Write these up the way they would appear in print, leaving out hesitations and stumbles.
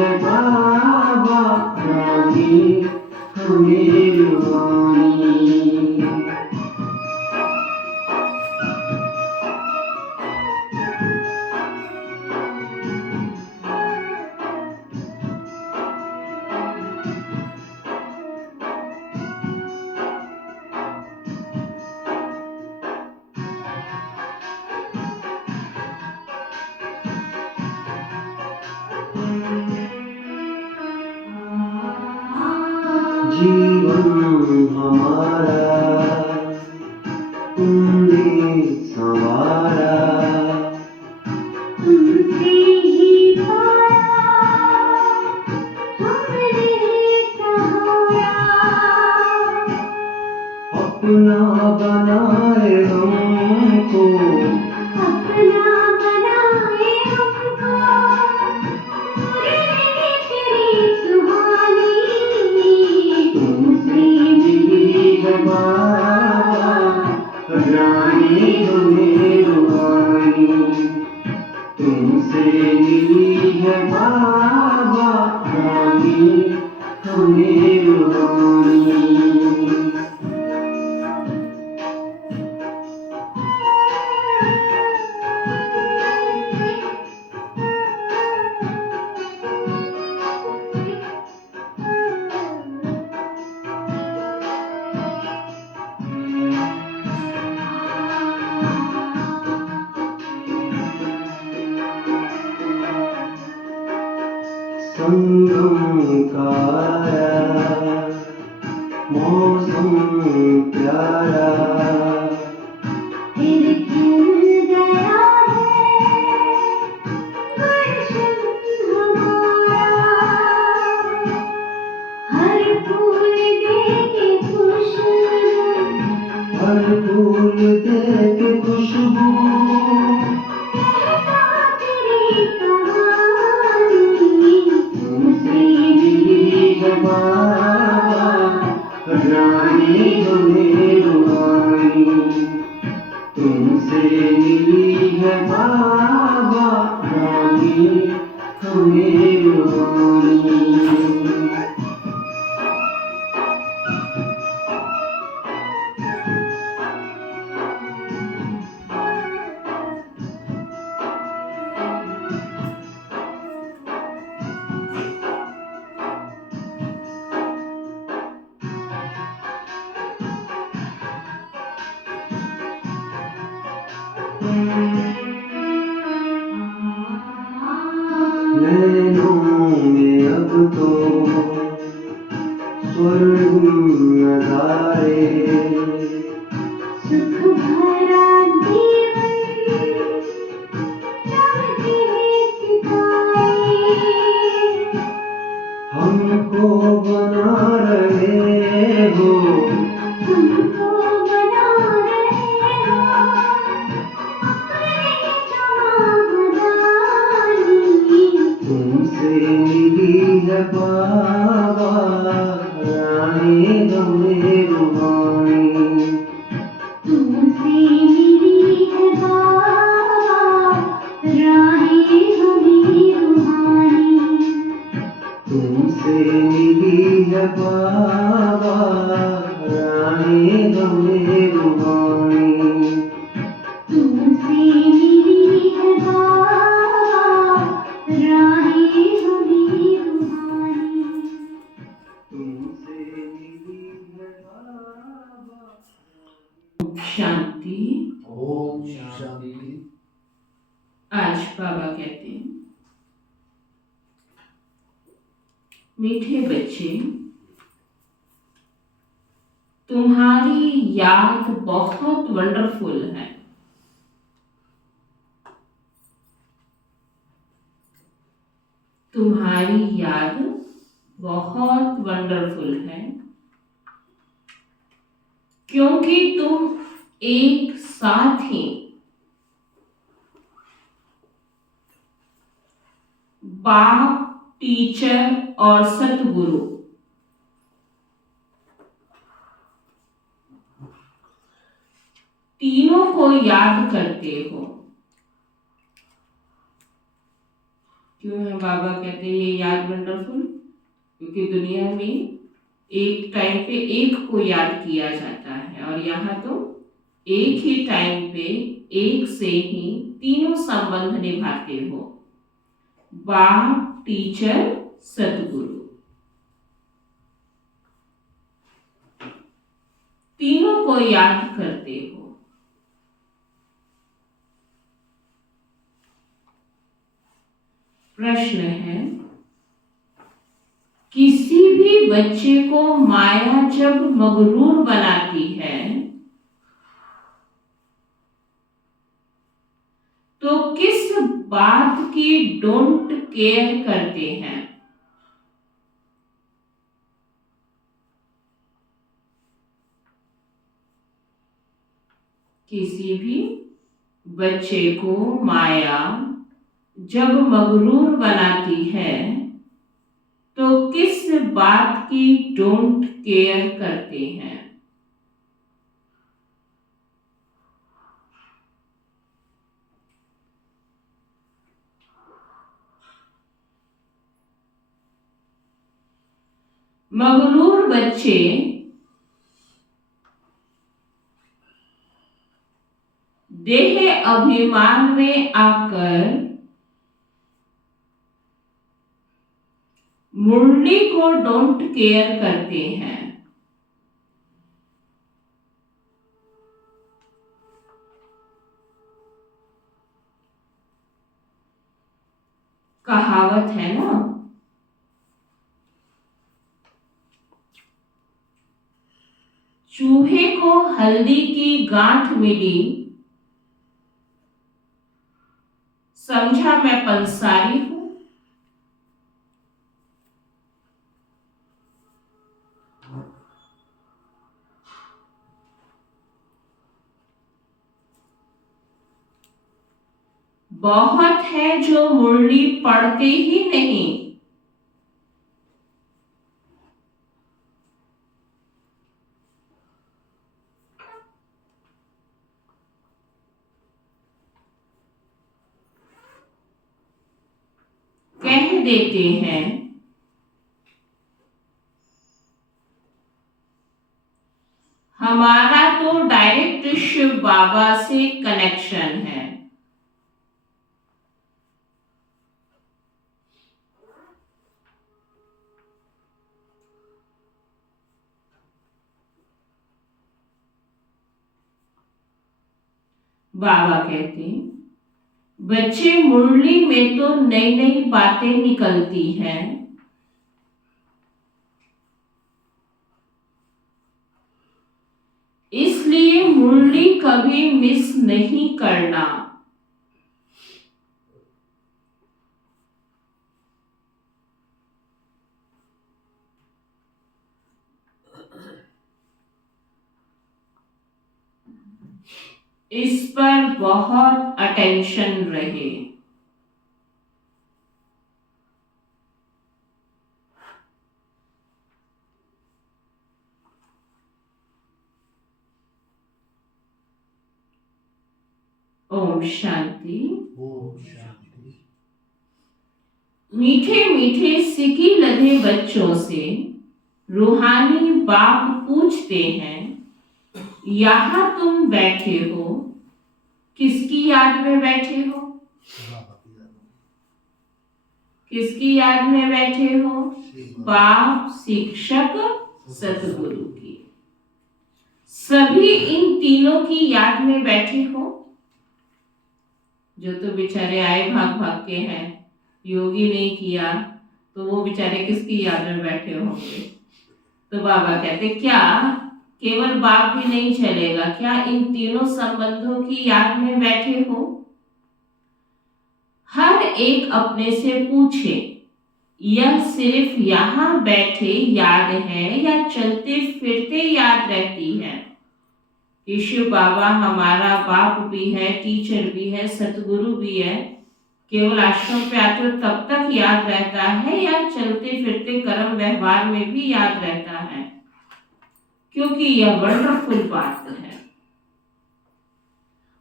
है बाबा रानी हमें रुहानी। जीवन हमारा तुमने संवारा, तुमसे ही पाया हमने सहारा, अपना बनाए हमको, अपना बनाए हमको, पूरी तेरी सुहानी। तुमसे मिली है बाबा रानी हमें रुहानी। तुमसे मिली है बाबा रानी हमें रुहानी। संगम का आया मौसम प्यारा, फिर खिल गया है गुलशन हमारा, हर फूल देके खुशबू, हर फूल देके खुशबू, कहता तेरी कहानी। तुमसे मिली है बाबा रानी हमें रुहानी। तुमसे मिली है बाबा रानी हमें रुहानी। नैनों में अब तो स्वर्णिम नजारे, सुख भरा जीवन चमके सितारे, हमको बना रहे हो, हमको बना रहे हो अपने जमादानी। तुमसे मिली है बाबा रानी हमें रुहानी। तुमसे मिली है बाबा रानी हमें रुहानी। तुमसे मिली है बाबा रानी हमें रुहानी। तुमसे मिली है बाबा रानी हमें रुहानी। तुमसे मिली है बाबा। शांति। ओम शांति। आज बाबा कहते हैं, मीठे बच्चे, तुम्हारी याद बहुत वंडरफुल है। तुम्हारी याद बहुत वंडरफुल है क्योंकि तुम एक साथ ही बाप, टीचर और सतगुरु तीनों को याद करते हो। क्यों है बाबा कहते हैं ये याद वंडरफुल? क्योंकि दुनिया में एक टाइम पे एक को याद किया जाता है और यहाँ तो एक ही टाइम पे एक से ही तीनों संबंध निभाते हो, बाप, टीचर, सतगुरु। तीनों को याद करते हो। प्रश्न है, किसी भी बच्चे को माया जब मगरूर बनाती है तो किस बात की डोंट केयर करते हैं? किसी भी बच्चे को माया जब मगरूर बनाती है तो किस बात की डोंट केयर करते हैं? मगरूर बच्चे देह अभिमान में आकर मुरली को डोंट केयर करते हैं। कहावत है ना, चूहे को हल्दी की गांठ मिली, समझा मैं पंसारी हूं। बहुत है जो मुरली पढ़ते ही नहीं, कह देते हैं हमारा तो डायरेक्ट शिव बाबा से कनेक्शन है। बाबा कहते हैं बच्चे मुरली में तो नई नई बातें निकलती हैं, इसलिए मुरली कभी मिस नहीं करना। इस पर बहुत अटेंशन रहे। ओम शांति। ओम शांति। मीठे मीठे सिकी लदे बच्चों से रूहानी बाप पूछते हैं, यहाँ तुम बैठे हो, किसकी याद में बैठे हो? किसकी याद में बैठे हो? बाप, शिक्षक, सतगुरु की। सभी इन तीनों की याद में बैठे हो। जो तो बेचारे आए भाग भाग के हैं, योगी नहीं किया, तो वो बेचारे किसकी याद में बैठे होंगे? तो बाबा कहते क्या केवल बाप भी नहीं चलेगा, क्या इन तीनों संबंधों की याद में बैठे हो? हर एक अपने से पूछे, यह सिर्फ यहाँ बैठे याद है या चलते फिरते याद रहती है? कि शिव बाबा हमारा बाप भी है, टीचर भी है, सतगुरु भी है, केवल आश्रम पे आते हो तब तक याद रहता है या चलते फिरते कर्म व्यवहार में भी याद रहता है? क्योंकि यह वंडरफुल बात है।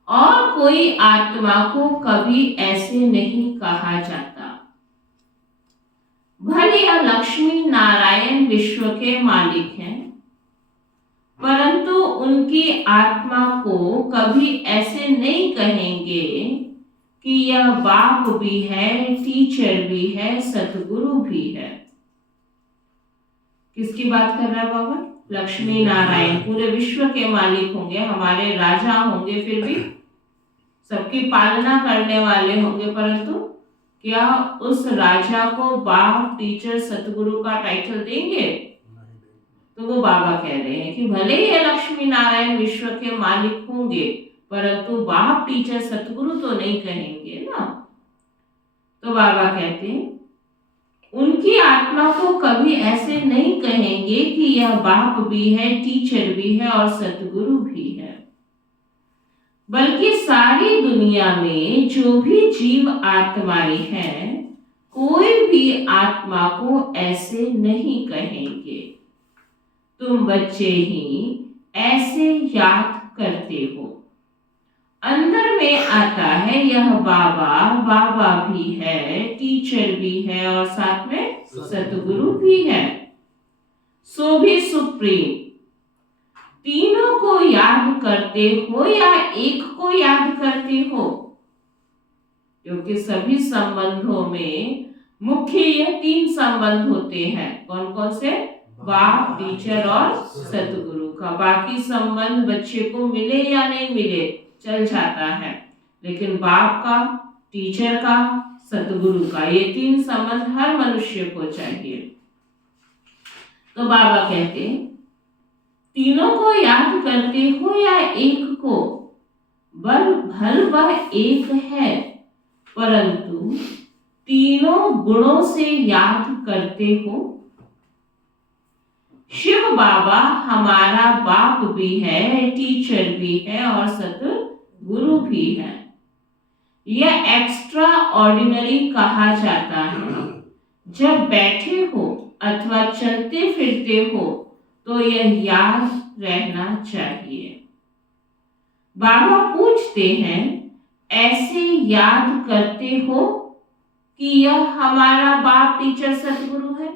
और कोई आत्मा को कभी ऐसे नहीं कहा जाता। यह लक्ष्मी नारायण विश्व के मालिक हैं, परंतु उनकी आत्मा को कभी ऐसे नहीं कहेंगे कि यह बाप भी है, टीचर भी है, सतगुरु भी है। किसकी बात कर रहा है बाबा? लक्ष्मी नारायण पूरे विश्व के मालिक होंगे, हमारे राजा होंगे, फिर भी सबकी पालना करने वाले होंगे, परंतु क्या उस राजा को बाप, टीचर, सतगुरु का टाइटल देंगे? तो वो बाबा कह रहे हैं कि भले ही लक्ष्मी नारायण विश्व के मालिक होंगे, परंतु बाप, टीचर, सतगुरु तो नहीं कहेंगे ना। तो बाबा कहते हैं उनकी आत्मा को कभी ऐसे नहीं कहेंगे कि यह बाप भी है, टीचर भी है और सतगुरु भी है, बल्कि सारी दुनिया में जो भी जीव आत्माएं हैं, कोई भी आत्मा को ऐसे नहीं कहेंगे। तुम बच्चे ही ऐसे याद करते हो। अंदर में आता है यह बाबा, बाबा भी है, टीचर भी है और साथ में सतगुरु भी है, सो भी सुप्रीम। तीनों को याद करते हो या एक को याद करते हो? क्योंकि सभी संबंधों में मुख्य यह 3 संबंध होते हैं। कौन कौन से? बाप, टीचर और सतगुरु का। बाकी संबंध बच्चे को मिले या नहीं मिले चल जाता है, लेकिन बाप का, टीचर का, सतगुरु का, ये 3 संबंध हर मनुष्य को चाहिए। तो बाबा कहते तीनों को याद करते हो या एक को? भल वह एक है, परंतु तीनों गुणों से याद करते हो। शिव बाबा हमारा बाप भी है, टीचर भी है और सतगुरु भी है। यह एक्स्ट्रा ऑर्डिनरी कहा जाता है। जब बैठे हो अथवा चलते फिरते हो तो यह याद रहना चाहिए। बाबा पूछते हैं ऐसे याद करते हो कि यह हमारा बाप, टीचर, सतगुरु है?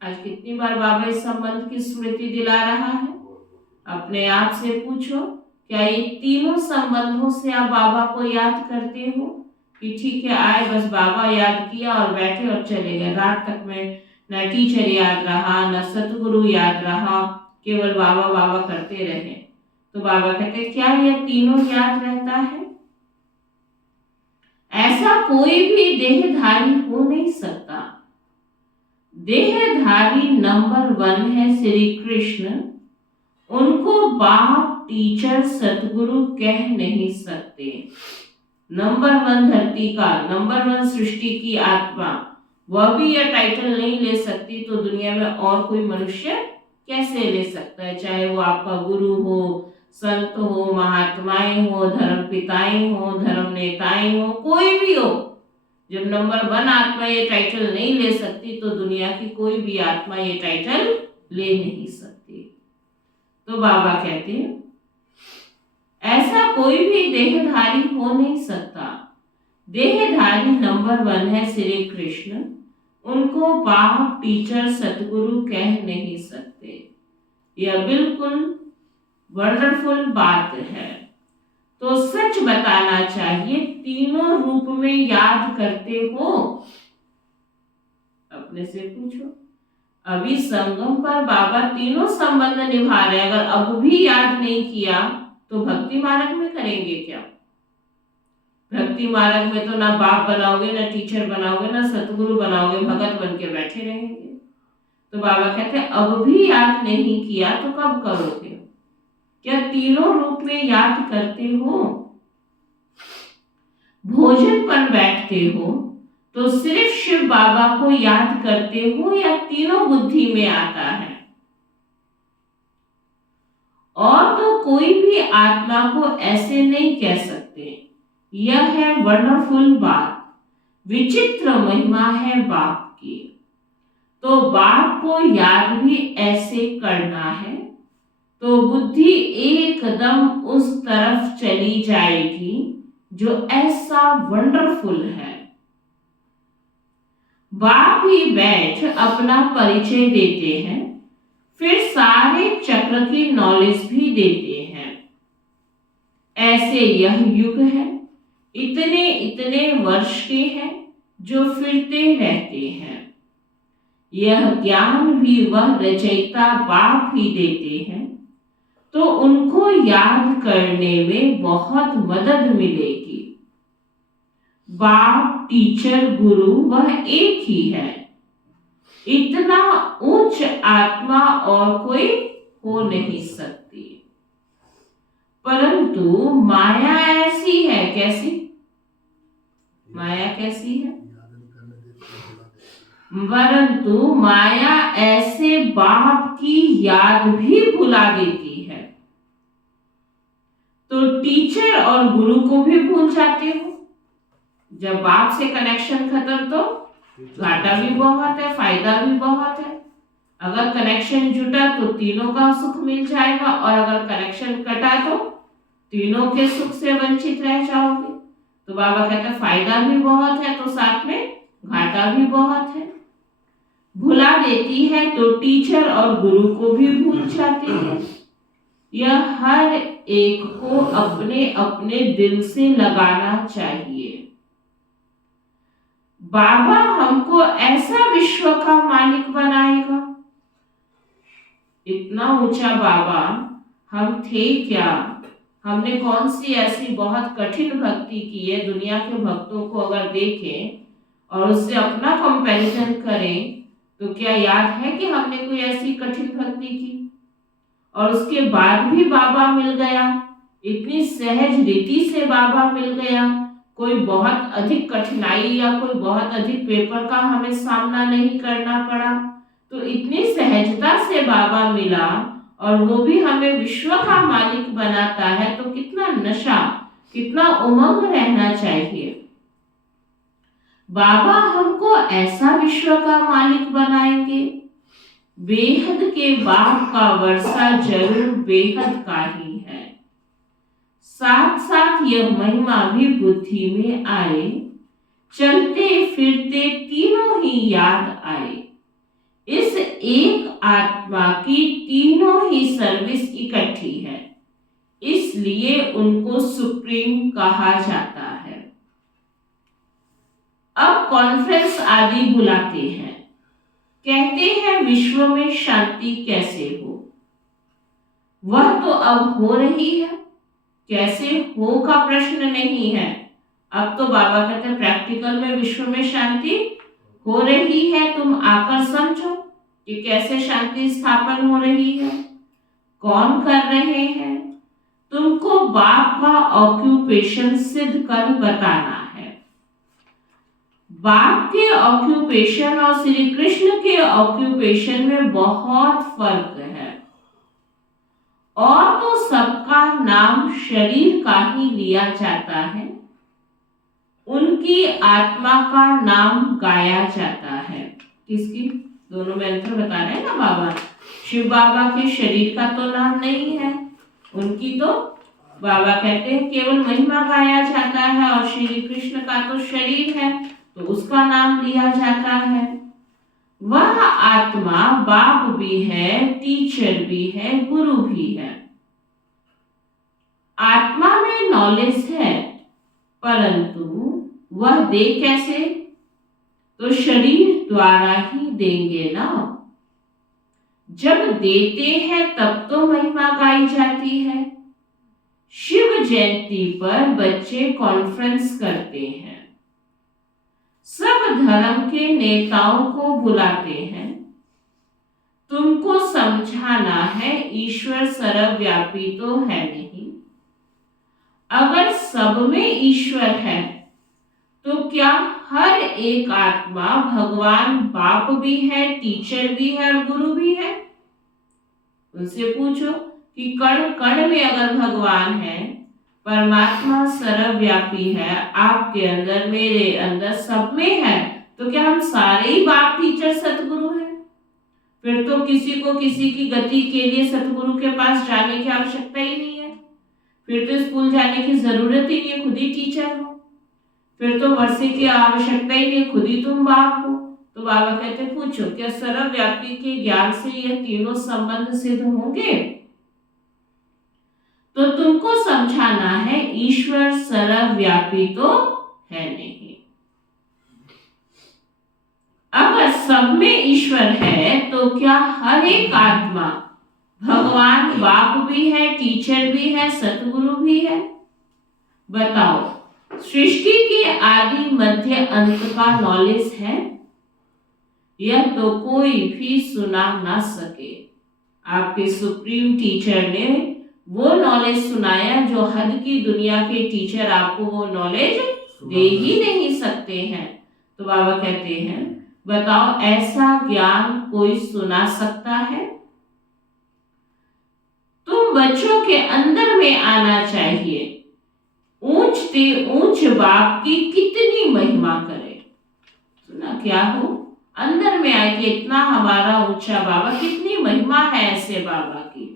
आज कितनी बार बाबा इस संबंध की स्मृति दिला रहा है? अपने आप से पूछो, क्या ये तीनों संबंधों से आप बाबा को याद करते हो कि ठीक है आए बस बाबा याद किया और बैठे और चले गए, रात तक में न टीचर याद रहा न सतगुरु याद रहा, केवल बाबा बाबा करते रहे? तो बाबा कहते क्या यह तीनों याद रहता है? ऐसा कोई भी देहधारी हो नहीं सकता। देहधारी नंबर 1 है श्री कृष्ण। उनको बाप, टीचर, सतगुरु कह नहीं सकते। नंबर 1 धरती का, नंबर 1 सृष्टि की आत्मा, वह भी यह टाइटल नहीं ले सकती, तो दुनिया में और कोई मनुष्य कैसे ले सकता है? चाहे वो आपका गुरु हो, संत हो, महात्माएं हो, धर्म पिताएं हो, धर्म नेताएं हो, कोई भी हो, जब नंबर 1 आत्मा ये टाइटल नहीं ले सकती तो दुनिया की कोई भी आत्मा ये टाइटल ले नहीं सकती। तो बाबा कहते हैं ऐसा कोई भी देहधारी हो नहीं सकता। देहधारी नंबर 1 है श्री कृष्ण। उनको बाप, टीचर, सतगुरु कह नहीं सकते। यह बिल्कुल वंडरफुल बात है। तो सच बताना चाहिए, तीनों रूप में याद करते हो? अपने से पूछो। अभी संगम पर बाबा तीनों संबंध निभा रहे, अगर अब भी याद नहीं किया तो भक्ति मार्ग में करेंगे क्या? भक्ति मार्ग में तो ना बाप बनाओगे, ना टीचर बनाओगे, ना सतगुरु बनाओगे, भगत बन के बैठे रहेंगे। तो बाबा कहते हैं अब भी याद नहीं किया तो कब करोगे? क्या तीनों रूप में याद करते हो? भोजन पर बैठते हो तो सिर्फ शिव बाबा को याद करते हो या तीनों बुद्धि में आता है? और तो कोई भी आत्मा को ऐसे नहीं कह सकते। यह है वंडरफुल बात, विचित्र महिमा है बाप की। तो बाप को याद भी ऐसे करना है तो बुद्धि एकदम उस तरफ चली जाएगी जो ऐसा वंडरफुल है। बाप ही बैठ अपना परिचय देते हैं, फिर सारे चक्र की नॉलेज भी देते हैं। ऐसे यह युग है, इतने इतने वर्ष के हैं जो फिरते रहते हैं। यह ज्ञान भी वह रचयिता बाप ही देते हैं, तो उनको याद करने में बहुत मदद मिलेगी। बाप, टीचर, गुरु वह एक ही है। इतना उच्च आत्मा और कोई हो नहीं सकती। परंतु माया ऐसी है, कैसी? माया कैसी है? परंतु माया ऐसे बाप की याद भी भुला देती है। तो टीचर और गुरु को भी भूल जाते हो। जब बाप से कनेक्शन खत्म तो घाटा भी बहुत है, फायदा भी बहुत है। अगर कनेक्शन जुटा तो तीनों का सुख मिल जाएगा, और अगर कनेक्शन कटा तो तीनों के सुख से वंचित रह जाओगे। तो बाबा कहते हैं फायदा भी बहुत है तो साथ में घाटा भी बहुत है। भुला देती है तो टीचर और गुरु को भी भूल जाते हैं। यह हर एक को अपने अपने दिल से लगाना चाहिए। बाबा हमको ऐसा विश्व का मालिक बनाएगा। इतना ऊंचा बाबा हम थे क्या? हमने कौन सी ऐसी बहुत कठिन भक्ति की है? दुनिया के भक्तों को अगर देखें और उससे अपना कंपैरिजन करें तो क्या याद है कि हमने कोई ऐसी कठिन भक्ति की और उसके बाद भी बाबा मिल गया? इतनी सहज रीति से बाबा मिल गया। कोई बहुत अधिक कठिनाई या कोई बहुत अधिक पेपर का हमें सामना नहीं करना पड़ा। तो इतनी सहजता से बाबा मिला और वो भी हमें विश्व का मालिक बनाता है, तो कितना नशा, कितना उमंग रहना चाहिए। बाबा हमको ऐसा विश्व का मालिक बनाएंगे। बेहद के बाप का वर्षा जरूर बेहद का ही है। साथ साथ यह महिमा भी बुद्धि में आए, चलते फिरते तीनों ही याद आए। इस एक आत्मा की तीनों ही सर्विस इकट्ठी है, इसलिए उनको सुप्रीम कहा जाता है। अब कॉन्फ्रेंस आदि बुलाते हैं, कहते हैं विश्व में शांति कैसे हो। वह तो अब हो रही है, कैसे हो का प्रश्न नहीं है। अब तो बाबा कहते हैं प्रैक्टिकल में विश्व में शांति हो रही है। तुम आकर समझो कि कैसे शांति स्थापन हो रही है, कौन कर रहे हैं। तुमको बाप का ऑक्यूपेशन सिद्ध कर बताना है। बाप के ऑक्यूपेशन और श्री कृष्ण के ऑक्यूपेशन में बहुत फर्क है। और तो सबका नाम शरीर का ही लिया जाता है, उनकी आत्मा का नाम गाया जाता है। किसकी? दोनों में अंतर बता रहे हैं ना बाबा। शिव बाबा के शरीर का तो नाम नहीं है, उनकी तो बाबा कहते हैं केवल महिमा गाया जाता है, और श्री कृष्ण का तो शरीर है तो उसका नाम लिया जाता है। वह आत्मा बाप भी है, टीचर भी है, गुरु भी है। आत्मा में नॉलेज है, परंतु वह दे कैसे? तो शरीर द्वारा ही देंगे ना। जब देते हैं तब तो महिमा गाई जाती है। शिव जयंती पर बच्चे कॉन्फ्रेंस करते हैं, सब धर्म के नेताओं को बुलाते हैं। तुमको समझाना है ईश्वर सर्वव्यापी तो है नहीं। अगर सब में ईश्वर है तो क्या हर एक आत्मा भगवान बाप भी है, टीचर भी है और गुरु भी है? उनसे पूछो कि कण कण में अगर भगवान है, परमात्मा सर्वव्यापी है, आपके अंदर, मेरे अंदर, सब में है, तो क्या हम सारे ही बाप, टीचर, सतगुरु हैं? फिर तो किसी को किसी की गति के लिए सतगुरु के पास जाने की आवश्यकता ही नहीं है। फिर तो स्कूल जाने की जरूरत ही नहीं है, खुद ही टीचर हो। फिर तो वर्षे की आवश्यकता ही नहीं, खुद ही तुम बाप हो। तो बाबा कहते पूछो, क्या सर्वव्यापी के ज्ञान से यह तीनों संबंध सिद्ध होंगे? तो तुमको समझाना है ईश्वर सर्वव्यापी तो है नहीं। अगर सब में ईश्वर है तो क्या हर एक आत्मा भगवान बाप भी है, टीचर भी है, सतगुरु भी है? बताओ, सृष्टि के आदि मध्य अंत का नॉलेज है? यह तो कोई भी सुना ना सके। आपके सुप्रीम टीचर ने वो नॉलेज सुनाया जो हद की दुनिया के टीचर आपको वो नॉलेज दे ही नहीं सकते हैं। तो बाबा कहते हैं बताओ, ऐसा ज्ञान कोई सुना सकता है? तुम बच्चों के अंदर में आना चाहिए। ऊंच ते ऊंच बाप की कितनी महिमा करे। सुना क्या हो, अंदर में आए कि इतना हमारा ऊंचा बाबा, कितनी महिमा है ऐसे बाबा की।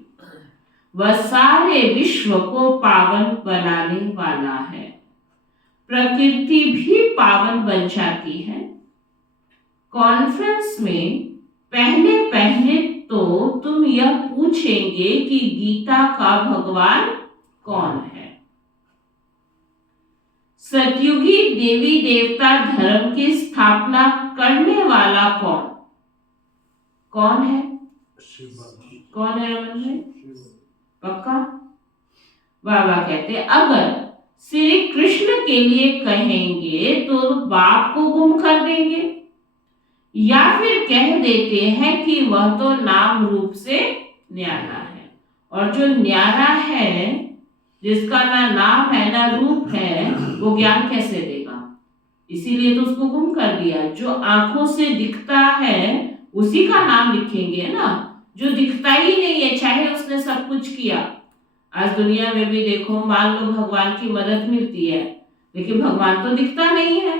वह सारे विश्व को पावन बनाने वाला है। प्रकृति भी पावन बन जाती है। कॉन्फ्रेंस में पहले पहले तो तुम यह पूछेंगे कि गीता का भगवान कौन है? सतयुगी देवी देवता धर्म की स्थापना करने वाला कौन कौन है? कौन है रमन भाई? पक्का? बाबा कहते अगर श्री कृष्ण के लिए कहेंगे तो बाप को गुम कर देंगे, या फिर कह देते हैं कि वह तो नाम रूप से न्यारा है, और जो न्यारा है, जिसका ना नाम है ना रूप है, वो ज्ञान कैसे देगा? इसीलिए तो उसको गुम कर दिया। जो आंखों से दिखता है उसी का नाम लिखेंगे ना, जो दिखता ही नहीं है, चाहे उसने सब कुछ किया। आज दुनिया में भी देखो, मान लो भगवान की मदद मिलती है, लेकिन भगवान तो दिखता नहीं है।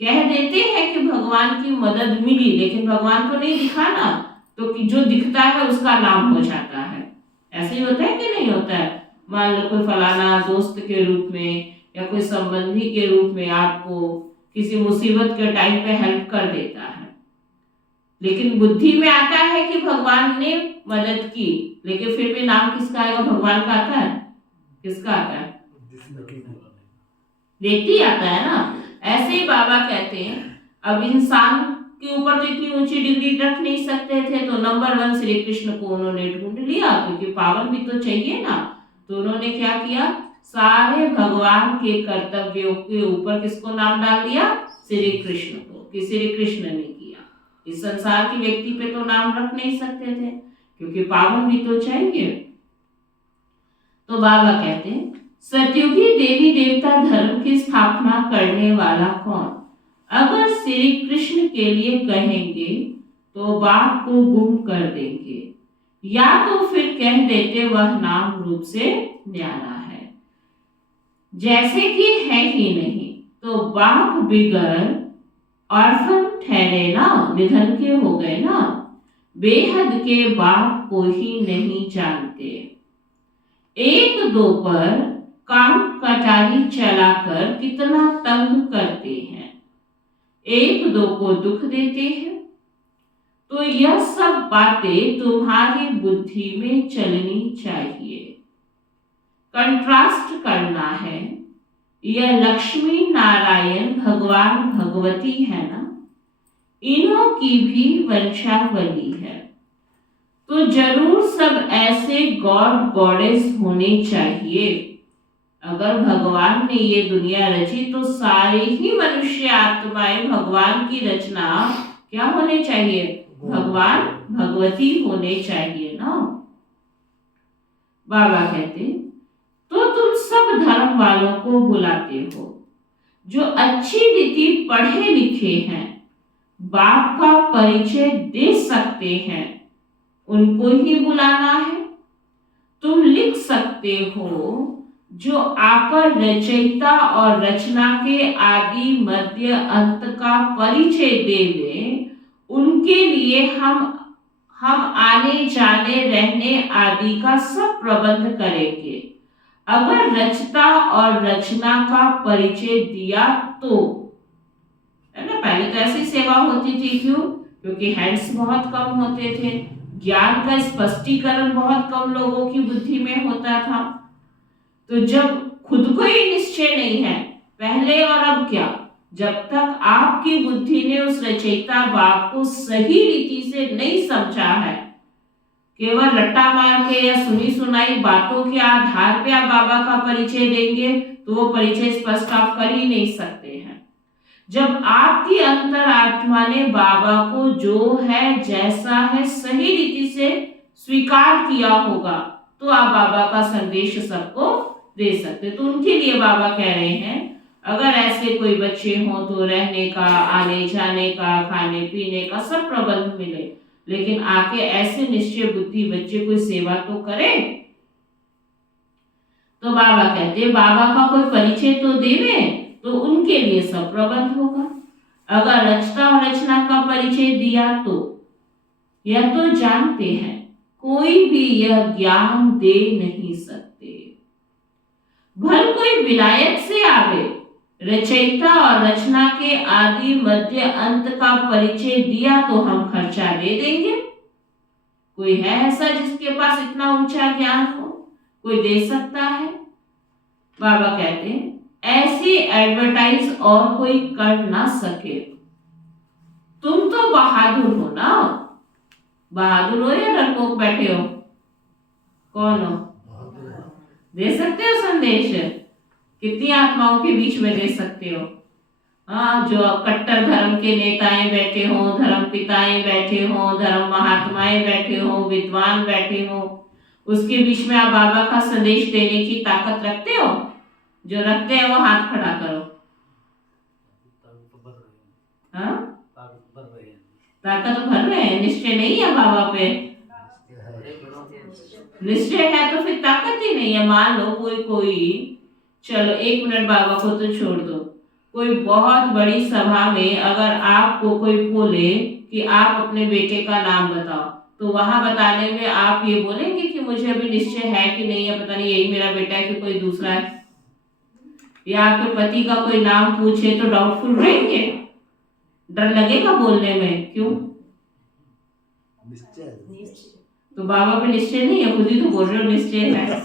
कह देते हैं कि भगवान की मदद मिली, लेकिन भगवान तो नहीं दिखा ना, तो जो दिखता है उसका नाम हो जाता है। ऐसे ही होता है कि नहीं होता है? मान लो कोई फलाना दोस्त के रूप में या कोई संबंधी के रूप में आपको किसी मुसीबत के टाइम पे हेल्प कर देता है, लेकिन बुद्धि में आता है कि भगवान ने मदद की, लेकिन फिर भी नाम किसका आएगा? भगवान का आता है? किसका आता है? व्यक्ति आता है ना। ऐसे ही बाबा कहते हैं अब इंसान के ऊपर तो इतनी ऊंची डिग्री रख नहीं सकते थे, तो नंबर 1 श्री कृष्ण को उन्होंने ढूंढ लिया, क्योंकि पावन भी तो चाहिए ना। तो उन्होंने क्या किया, सारे भगवान के कर्तव्यों के ऊपर किसको नाम डाल दिया? श्री कृष्ण को, कि श्री कृष्ण ने किया। इस संसार के व्यक्ति पे तो नाम रख नहीं सकते थे, क्योंकि पावन भी तो चाहिए। तो बाबा कहते हैं सतयुगी देवी देवता धर्म की स्थापना करने वाला कौन? अगर श्री कृष्ण के लिए कहेंगे तो बाप को गुम कर देंगे, या तो फिर कह देते वह नाम रूप से न्यारा है। जैसे कि है ही नहीं, तो बाप बिगड़ ऑर्फन ठहरे ना, निधन के हो गए ना। बेहद के बाप को ही नहीं जानते। एक दो पर काम कटारी चलाकर कितना तंग करते हैं, एक दो को दुख देते हैं। तो यह सब बातें तुम्हारी बुद्धि में चलनी चाहिए। कंट्रास्ट करना है। यह लक्ष्मी नारायण भगवान भगवती है ना, इन्हों की भी वंशावली है, तो जरूर सब ऐसे गॉड गॉडेस होने चाहिए। अगर भगवान ने ये दुनिया रची तो सारे ही मनुष्य आत्माएं भगवान की रचना क्या होने चाहिए? भगवान भगवती होने चाहिए ना। बाबा कहते तो तुम सब धर्म वालों को बुलाते हो, जो अच्छी रीति पढ़े लिखे हैं, बाप का परिचय दे सकते हैं, उनको ही बुलाना है। तुम लिख सकते हो, जो आकर रचयिता और रचना के आदि मध्य अंत का परिचय दे ले, उनके लिए हम आने जाने रहने आदि का सब प्रबंध करेंगे। अगर रचता और रचना का परिचय दिया तो है ना। पहले तो ऐसी सेवा होती थी, क्यों? क्योंकि हैंड्स बहुत कम होते थे, ज्ञान का स्पष्टीकरण बहुत कम लोगों की बुद्धि में होता था। तो जब खुद को ही निश्चय नहीं है, पहले और अब क्या, जब तक आपकी बुद्धि ने उस रचयिता बाप को सही रीति से नहीं समझा है, केवल रट्टा मार के या सुनी सुनाई बातों के आधार पे आप बाबा का परिचय देंगे तो वो परिचय स्पष्ट आप कर ही नहीं सकते हैं। जब आपकी अंतर आत्मा ने बाबा को जो है जैसा है सही रीति से स्वीकार किया होगा, तो आप बाबा का संदेश सबको दे सकते। तो उनके लिए बाबा कह रहे हैं, अगर ऐसे कोई बच्चे हों तो रहने का, आने जाने का, खाने पीने का सब प्रबंध मिले, लेकिन आके ऐसे निश्चय बुद्धि बच्चे कोई सेवा तो करे। तो बाबा कहते बाबा का कोई परिचय तो देवे, तो उनके लिए सब प्रबंध होगा। अगर रचता और रचना का परिचय दिया तो यह तो जानते हैं कोई भी यह ज्ञान दे नहीं सकते। भल कोई विलायत से आवे, रचयिता और रचना के आदि मध्य अंत का परिचय दिया तो हम खर्चा दे देंगे। कोई है ऐसा जिसके पास इतना ऊंचा ज्ञान हो? कोई दे सकता है? बाबा कहते हैं ऐसी एडवर्टाइज और कोई कर ना सके। तुम तो बहादुर हो ना, बहादुर हो या डरपोक बैठे हो? कौन हो? दे सकते हो संदेश? कितनी आत्माओं के बीच में दे सकते हो? हाँ, जो कट्टर धर्म के नेताएं बैठे हो, धर्म पिताएं बैठे हो, धर्म महात्माएं बैठे हो, विद्वान बैठे हो, उसके बीच में आप बाबा का संदेश देने की ताकत रखते हो? जो रखते हैं वो हाथ खड़ा करो। हाँ, ताकत भर रहे हैं, निश्चय नहीं है बाबा पे। निश्चय है तो फिर ताकत ही नहीं है। मान लो कोई चलो 1 मिनट बाबा को तो छोड़ दो, कोई बहुत बड़ी सभा में अगर आपको कोई बोले कि आप अपने बेटे का नाम बताओ, तो वहां बताने में आप ये बोलेंगे कि मुझे अभी निश्चय है कि नहीं है, पता नहीं यही मेरा बेटा है कि कोई दूसरा है। या आपके पति का कोई नाम पूछे तो डाउटफुल रहेंगे, डर लगेगा बोलने में, क्यों? तो बाबा पे निश्चय नहीं है, खुद ही तो बोल रहे हो निश्चय है,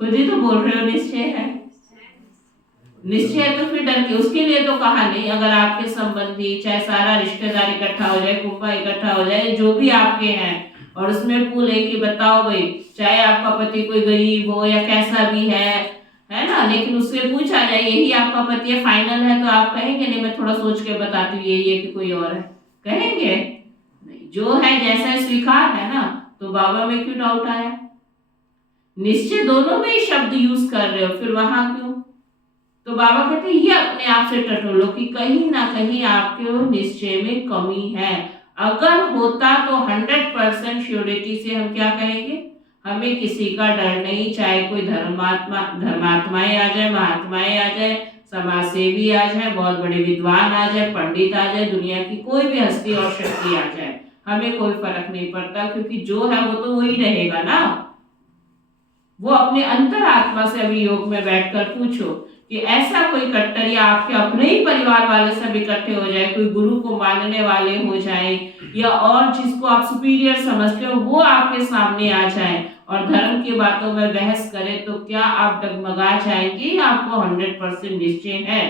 खुद ही तो बोल रहे हो निश्चय है। निश्चय है तो फिर डर के, उसके लिए तो कहा नहीं। अगर आपके संबंधी चाहे सारा रिश्तेदार इकट्ठा हो जाए, कुंपा इकट्ठा हो जाए, जो भी आपके हैं, और उसमें पूछे कि बताओ भाई, चाहे आपका पति कोई गरीब हो या कैसा भी है ना, लेकिन उससे पूछा जाए यही आपका पति है, फाइनल है, तो आप कहेंगे नहीं मैं थोड़ा सोच के बताती हूँ यही है कि कोई और है? कहेंगे नहीं। जो है जैसा स्वीकार है ना, तो बाबा में क्यों डाउट आया? निश्चय दोनों में ही शब्द यूज कर रहे हो, फिर वहां क्यों? तो बाबा कहते हैं ये अपने आप से टटोलो कि कहीं ना कहीं आपके निश्चय में कमी है। अगर होता तो 100% श्योरिटी से हम क्या कहेंगे, हमें किसी का डर नहीं, चाहे कोई धर्मात्माएं आ जाए, महात्माएं आ जाए, समाज सेवी आ जाए, बहुत बड़े विद्वान आ जाए, पंडित आ जाए, दुनिया की कोई भी हस्ती और शक्ति आ जाए, हमें कोई फर्क नहीं पड़ता, क्योंकि जो है वो तो वही रहेगा ना। वो अपने अंतर आत्मा से अभी योग में बैठकर पूछो कि ऐसा कोई कट्टर या आपके अपने ही परिवार वाले सब इकट्ठे हो जाए, कोई गुरु को मानने वाले हो जाए, या और जिसको आप सुपीरियर समझते हो वो आपके सामने आ जाए और धर्म की बातों में बहस करे, तो क्या आप डगमगा जाएंगे या आपको 100% निश्चय है?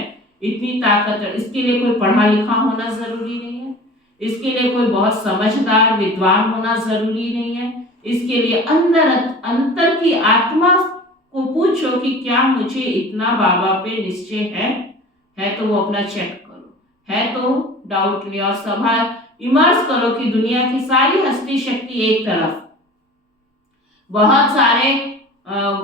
इतनी ताकत है। इसके लिए कोई पढ़ा लिखा होना जरूरी नहीं है, इसके लिए कोई बहुत समझदार विद्वान होना जरूरी नहीं है। इसके लिए अंतर की आत्मा को पूछो कि क्या मुझे इतना बाबा पे निश्चय है तो वो अपना चेक करो, है तो डाउट नहीं, और सभा इमर्स करो कि दुनिया की सारी हस्ती शक्ति एक तरफ, बहुत सारे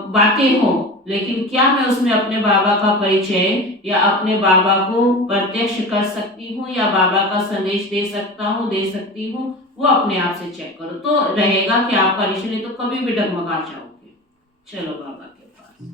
बातें हो, लेकिन क्या मैं उसमें अपने बाबा का परिचय या अपने बाबा को प्रत्यक्ष कर सकती हूँ, या बाबा का संदेश दे सकता हूँ, दे सकती हूँ? वो अपने आप से चेक करो, तो रहेगा कि आपका निश्चय, नहीं तो कभी भी डगमगा जाओगे। चलो बाबा के पास।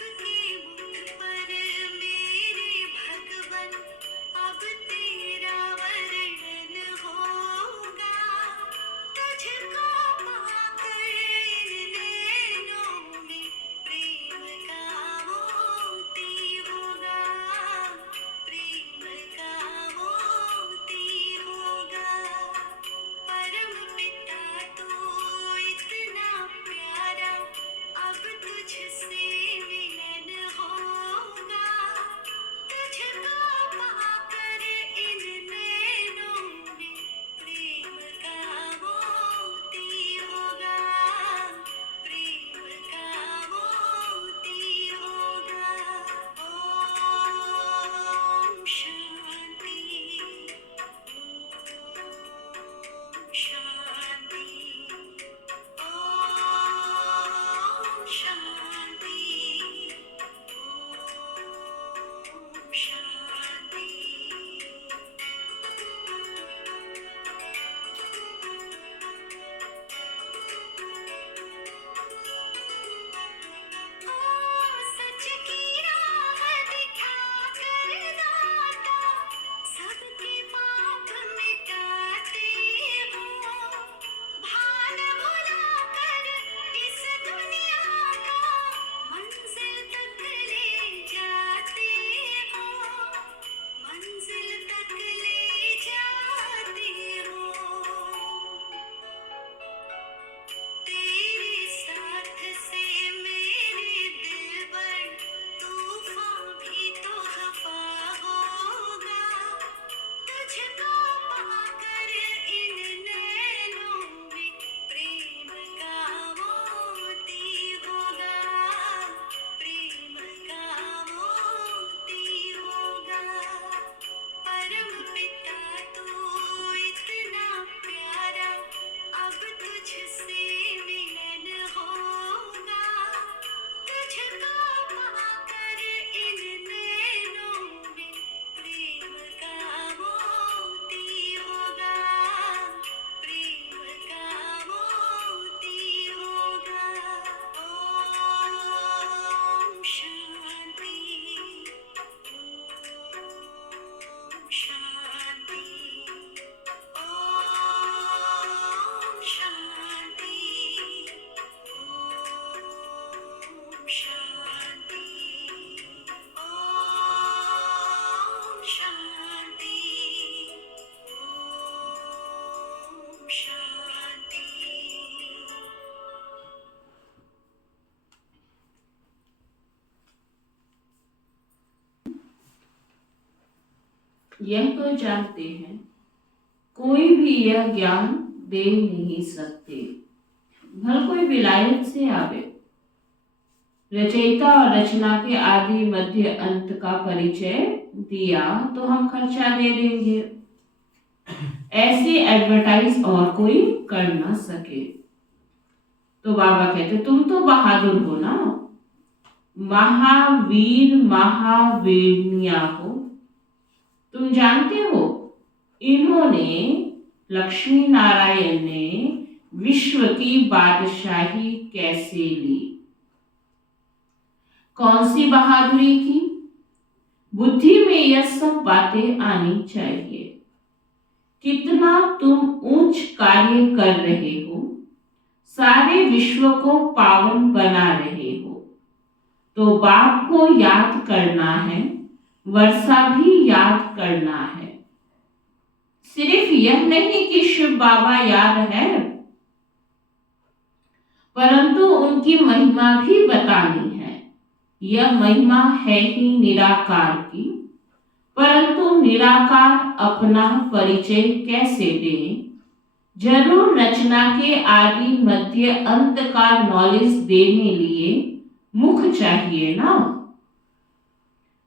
सबके मुख पर मेरे भगवन अब तेरा वर्णन होगा तुझको पाकर इन नैनों में प्रेम का मोती होगा प्रेम का मोती होगा परम पिता तू इतना प्यारा अब तुझसे मिलन होगा तुझको पाकर इन नैनों में प्रेम का मोती होगा प्रेम का मोती होगा ओम शांति शांति ओम शांति ओम शांति सच की राह दिखाकर दाता सबके पाप मिटाते हो भान भुलाकर इस दुनिया को मंजिल तक ले जाते हो मंजिल तक ले जाते हो तेरे साथ से मेरे दिलबर तूफान भी तो खफा होगा तुझको पाकर इन नैनों में प्रेम का मोती होगा प्रेम का मोती होगा परम पिता तू इतना प्यारा अब तुझसे मिलन होगा तुझको पाकर इन नैनों में प्रेम का मोती होगा प्रेम का मोती होगा ओम शांति ओम शांति ओम शांति ओम शांति ओम शांति ओम शांति यह तो जानते हैं कोई भी यह ज्ञान दे नहीं सकते भल कोई विलायत से आवे रचयिता और रचना के आदि मध्य अंत का परिचय दिया तो हम खर्चा दे देंगे ऐसे एडवर्टाइज और कोई कर ना सके तो बाबा कहते तुम तो बहादुर हो ना महावीर महावीरनिया हो तुम जानते हो इन्होंने लक्ष्मी नारायण ने विश्व की बादशाही कैसे ली कौन सी बहादुरी की बुद्धि में यह सब बातें आनी चाहिए कितना तुम ऊंच कार्य कर रहे हो सारे विश्व को पावन बना रहे हो तो बाप को याद करना है वर्षा भी याद करना है सिर्फ यह नहीं कि शिव बाबा याद है परंतु उनकी महिमा भी बतानी है यह महिमा है ही निराकार की परंतु निराकार अपना परिचय कैसे दें जरूर रचना के आदि मध्य अंत का नॉलेज देने लिए मुख चाहिए ना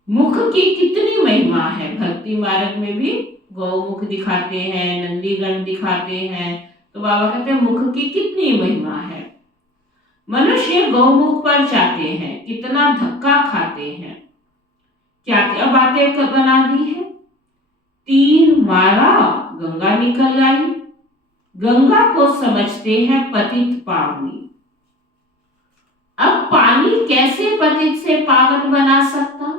मुख की कितनी महिमा है भक्ति मार्ग में भी गौमुख दिखाते हैं नंदीगण दिखाते हैं तो बाबा कहते हैं मुख की कितनी महिमा है मनुष्य गौमुख पर जाते हैं कितना धक्का खाते हैं क्या क्या बातें बना दी है तीर मारा गंगा निकल आई गंगा को समझते हैं पतित पावनी अब पानी कैसे पतित से पावन बना सकता?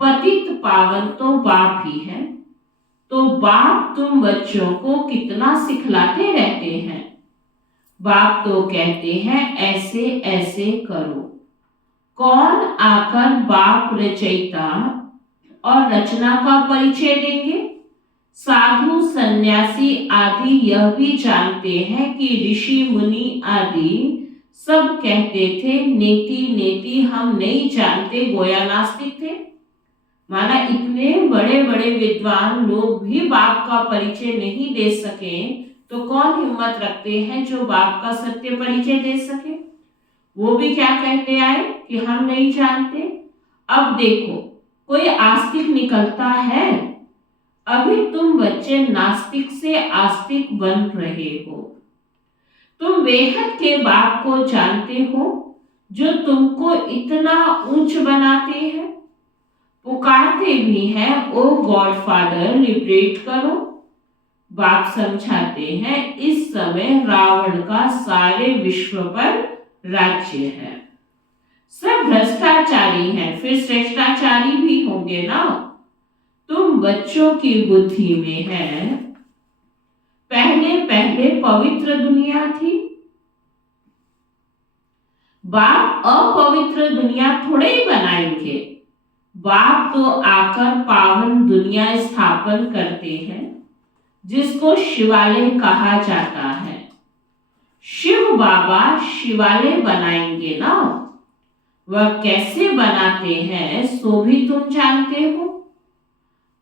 पतित पावन तो बाप ही है। तो बाप तुम बच्चों को कितना सिखलाते रहते हैं। बाप तो कहते हैं ऐसे ऐसे करो। कौन आकर बाप रचयिता और रचना का परिचय देंगे? साधु सन्यासी आदि यह भी जानते हैं कि ऋषि मुनि आदि सब कहते थे नेति नेति हम नहीं जानते, गोया नास्तिक थे। माना इतने बड़े बड़े विद्वान लोग भी बाप का परिचय नहीं दे सके तो कौन हिम्मत रखते हैं जो बाप का सत्य परिचय दे सके। वो भी क्या कहते आए कि हम नहीं जानते। अब देखो कोई आस्तिक निकलता है। अभी तुम बच्चे नास्तिक से आस्तिक बन रहे हो। तुम बेहद के बाप को जानते हो जो तुमको इतना ऊंच बनाते हैं, पुकारते भी हैं ओ गॉडफादर लिबरेट करो। बाप समझाते हैं इस समय रावण का सारे विश्व पर राज्य है। सब भ्रष्टाचारी हैं, फिर श्रेष्ठाचारी भी होंगे ना। तुम बच्चों की बुद्धि में है पहले पहले पवित्र दुनिया थी। बाप अपवित्र दुनिया थोड़े ही बनाएंगे। बाप तो आकर पावन दुनिया स्थापन करते हैं जिसको शिवालय कहा जाता है। शिव बाबा शिवालय बनाएंगे ना। वह कैसे बनाते हैं सो भी तुम जानते हो।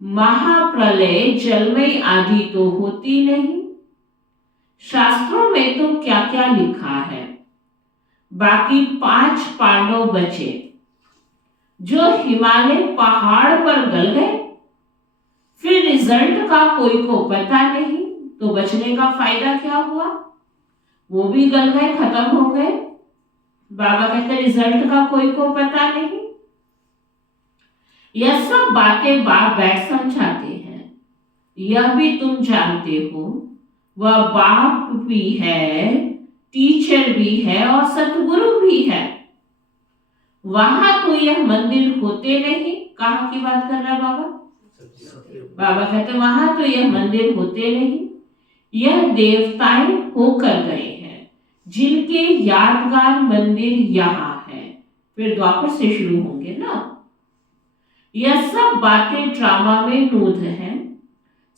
महाप्रलय जलमय आदि तो होती नहीं। शास्त्रों में तो क्या क्या लिखा है। बाकी 5 पांडव बचे जो हिमालय पहाड़ पर गल गए। फिर रिजल्ट का कोई को पता नहीं तो बचने का फायदा क्या हुआ। वो भी गल गए, खत्म हो गए। बाबा कहते रिजल्ट का कोई को पता नहीं। यह सब बातें बाप बैठ समझाते हैं। यह भी तुम जानते हो वह बाप भी है, टीचर भी है और सतगुरु भी है। वहां तो यह मंदिर होते नहीं। कहाँ की बात कर रहा है बाबा? बाबा कहते वहां तो यह मंदिर होते नहीं। यह देवताएं होकर गए हैं जिनके यादगार मंदिर यहाँ है। फिर द्वापर से शुरू होंगे ना। यह सब बातें ड्रामा में नूध हैं।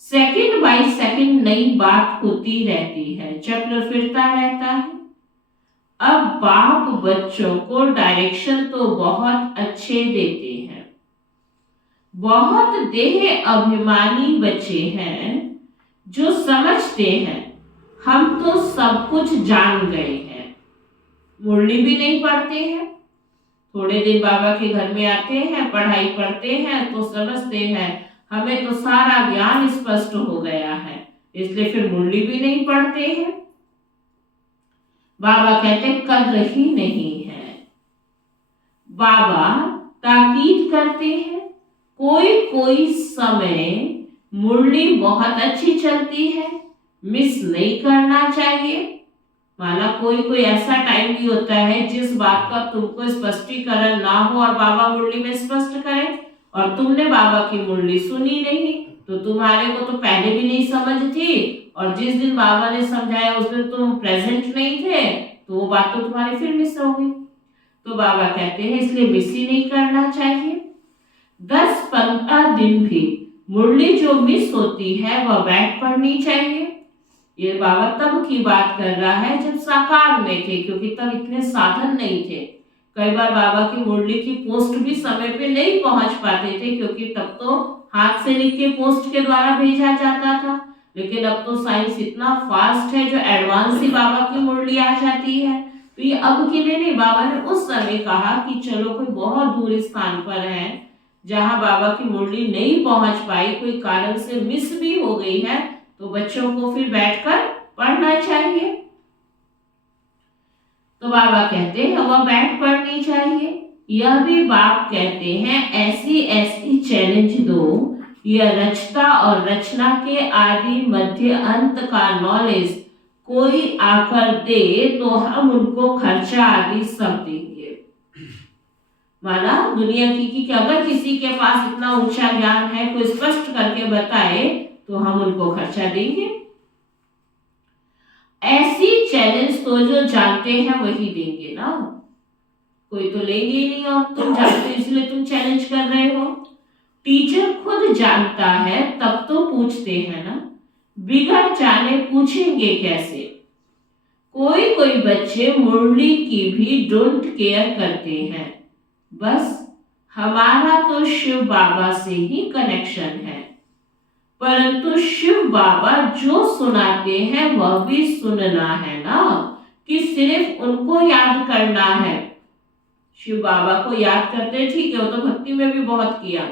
सेकंड बाय सेकंड नई बात होती रहती है, चक्र फिरता रहता है। अब बाप बच्चों को डायरेक्शन तो बहुत अच्छे देते हैं। बहुत देह अभिमानी बच्चे हैं जो समझते हैं हम तो सब कुछ जान गए हैं। मुरली भी नहीं पढ़ते हैं। थोड़े दिन बाबा के घर में आते हैं, पढ़ाई पढ़ते हैं तो समझते हैं हमें तो सारा ज्ञान स्पष्ट हो गया है, इसलिए फिर मुरली भी नहीं पढ़ते हैं। बाबा कहते कद्र ही नहीं है। बाबा ताकीद करते हैं कोई कोई समय मुरली बहुत अच्छी चलती है, मिस नहीं करना चाहिए। माना कोई कोई ऐसा टाइम भी होता है जिस बात का तुमको स्पष्टीकरण ना हो और बाबा मुरली में स्पष्ट करें और तुमने बाबा की मुरली सुनी नहीं तो तुम्हारे को तो पहले भी नहीं समझ थी और जिस दिन बाबा ने समझाया उस दिन तुम प्रेजेंट नहीं थे तो वो बात तो तुम्हारी फिर मिस हो गई। तो बाबा कहते हैं इसलिए मिस ही नहीं करना चाहिए। 10-15 दिन भी मुरली जो मिस होती है वह बैठ पढ़नी चाहिए। ये बाबा तब की बात कर रहा है जब साकार में थे, क्योंकि तब इतने साधन नहीं थे। कई बार बाबा की मुरली की पोस्ट भी समय पे नहीं पहुंच पाते थे, क्योंकि तब तो हाथ से लिख के पोस्ट के द्वारा भेजा जाता था। लेकिन अब तो साइंस इतना फास्ट है जो एडवांस ही बाबा की मुरली आ जाती है। तो ये अब के लिए नहीं, बाबा ने उस समय कहा कि चलो कोई बहुत दूर स्थान पर है जहां बाबा की मुरली नहीं पहुंच पाई, कोई कारण से मिस भी हो गई है, तो बच्चों को फिर बैठकर पढ़ना चाहिए। तो बाबा कहते हैं वह बैठ पढ़नी चाहिए। यह भी बाप कहते हैं ऐसी ऐसी चैलेंज दो, यह रचता और रचना के आदि मध्य अंत का नॉलेज कोई आकर दे तो हम उनको खर्चा आदि सब देंगे। माना दुनिया की कि अगर किसी के पास इतना ऊंचा ज्ञान है, कोई स्पष्ट करके बताए तो हम उनको खर्चा देंगे। ऐसी चैलेंज तो जो जानते हैं वही देंगे ना, कोई तो लेंगे ही नहीं, और तुम जानते हो इसलिए तुम चैलेंज कर रहे हो। टीचर खुद जानता है तब तो पूछते हैं ना, बिगड़ जाने पूछेंगे कैसे। कोई कोई बच्चे मुरली की भी डोंट केयर करते हैं, बस हमारा तो शिव बाबा से ही कनेक्शन है, परंतु शिव बाबा जो सुनाते हैं वह भी सुनना है ना, कि सिर्फ उनको याद करना है। शिव बाबा को याद करते ठीक है, वो तो भक्ति में भी बहुत किया,